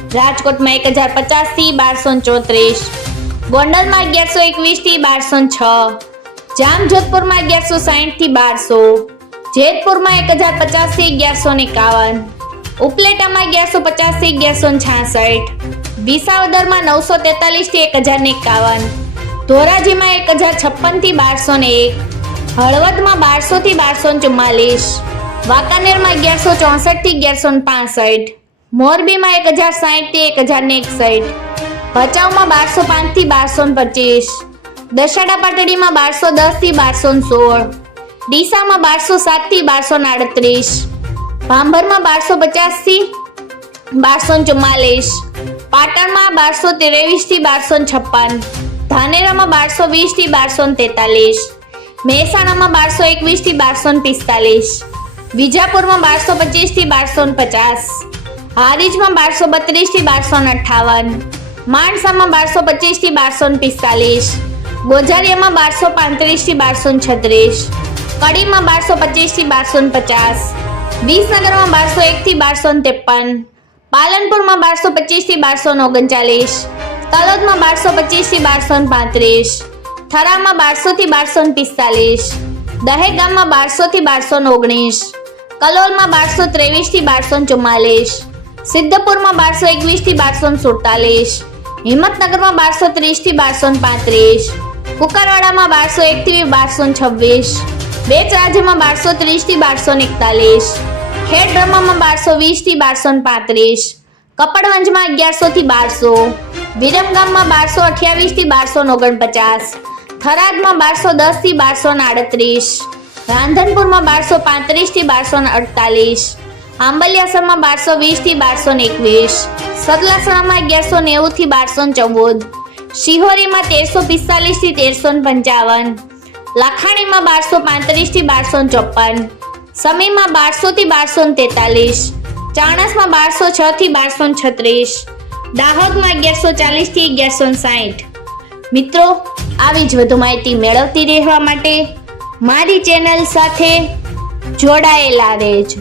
રાજકોટમાં એક હજાર પચાસથી બારસો ચોત્રીસ. ગોંડલમાં અગિયારસો એકવીસથી બારસો છ. જામજોધપુરમાં અગિયારસો સાહીઠથી બારસો. જેતપુરમાં એક હજાર પચાસથી અગિયારસો એકાવન. ઉપલેટામાં અગિયારસો પચાસથી અગિયારસો છાસઠ. વિસાવદરમાં નવસો તેતાલીસથી એક હજાર એકાવન. ધોરાજીમાં એક હજાર છપ્પનથી બારસો ને એક. હળવદમાં બારસો થી બારસો ચુમ્માલીસ. વાંકાનેરમાં અગિયારસો ચોસઠથી અગિયારસો પાસઠ. મોરબીમાં એક હજાર સાહીઠથી એક હજાર ને એકસઠ. ભચાઉમાં બારસો પાંચથી બારસો પચીસ. દશાડા પાટડીમાં બારસો દસથી બારસો સોળ. ડીસામાં બારસો સાતથી બારસો આડત્રીસ. ભાંભરમાં બારસો પચાસથી બારસો ચુમ્માલીસ. પાટણમાં બારસો ત્રેવીસથી બારસો છપ્પન. ધાનેરામાં બારસો વીસથી બારસો તેતાલીસ. મહેસાણામાં બારસો એકવીસથી બારસો પિસ્તાલીસ. વિજાપુરમાં બારસો પચીસથી બારસો પચાસ. હારીજમાં બારસો બત્રીસથી બારસો અઠાવન માણસામાં બારસો પચીસથી બારસો પિસ્તાલીસ ગોઝારિયામાં બારસો પાંત્રીસથી બારસો છત્રીસ, કડીમાં બારસો પચીસથી બારસો પચાસ, વિસનગરમાં બારસો એક થી બારસો ત્રેપન, પાલનપુરમાં બારસો પચીસથી બારસો ઓગણચાલીસ, તલોદમાં બારસો પચીસથી બારસો પાંત્રીસ, થરામાં બારસો થી બારસો પિસ્તાલીસ, દહેગામમાં બારસો થી બારસો ઓગણીસ, કલોલમાં બારસો ત્રેવીસથી બારસો ચુમ્માલીસ સિદ્ધપુરમાં બારસો એકવીસથી બારસો સુડતાલીસ, હિંમતનગરમાં બારસો ત્રીસથી બારસો પાંત્રીસ, કુકરવાડામાં બારસો એક થી બારસો છવ્વીસ, બેચ રાજ્યમાં બારસો ત્રીસથી બારસો એકતાલીસ ખેડ બ્રહ્મામાં બારસો વીસથી બારસો પાંત્રીસ, કપડવંજમાં અગિયારસો થી બારસો, વિરમગામમાં બારસો અઠ્યાવીસથી બારસો ઓગણપચાસ, થરાદમાં બારસો દસથી બારસો આડત્રીસ, રાંધનપુરમાં બારસો પાંત્રીસથી બારસો અડતાલીસ આંબલિયાસરમાં બારસો વીસથી બારસો એકવીસ સતલાસણામાં અગિયારસો નેવું થી બારસો ચૌદ, શિહોરીમાં તેરસો પિસ્તાલીસથી તેરસો પંચાવન, લાખાણીમાં બારસો પાંત્રીસથી બારસો ચોપન, સમીમાં બારસો થી બારસો તેતાલીસ, ચાણસમાં બારસો છ થી બારસો છત્રીસ, દાહોદમાં અગિયારસો ચાલીસથી અગિયારસો સાઠ મિત્રો, આવી જ વધુ માહિતી મેળવતી રહેવા માટે મારી ચેનલ સાથે જોડાયેલા રહેજો.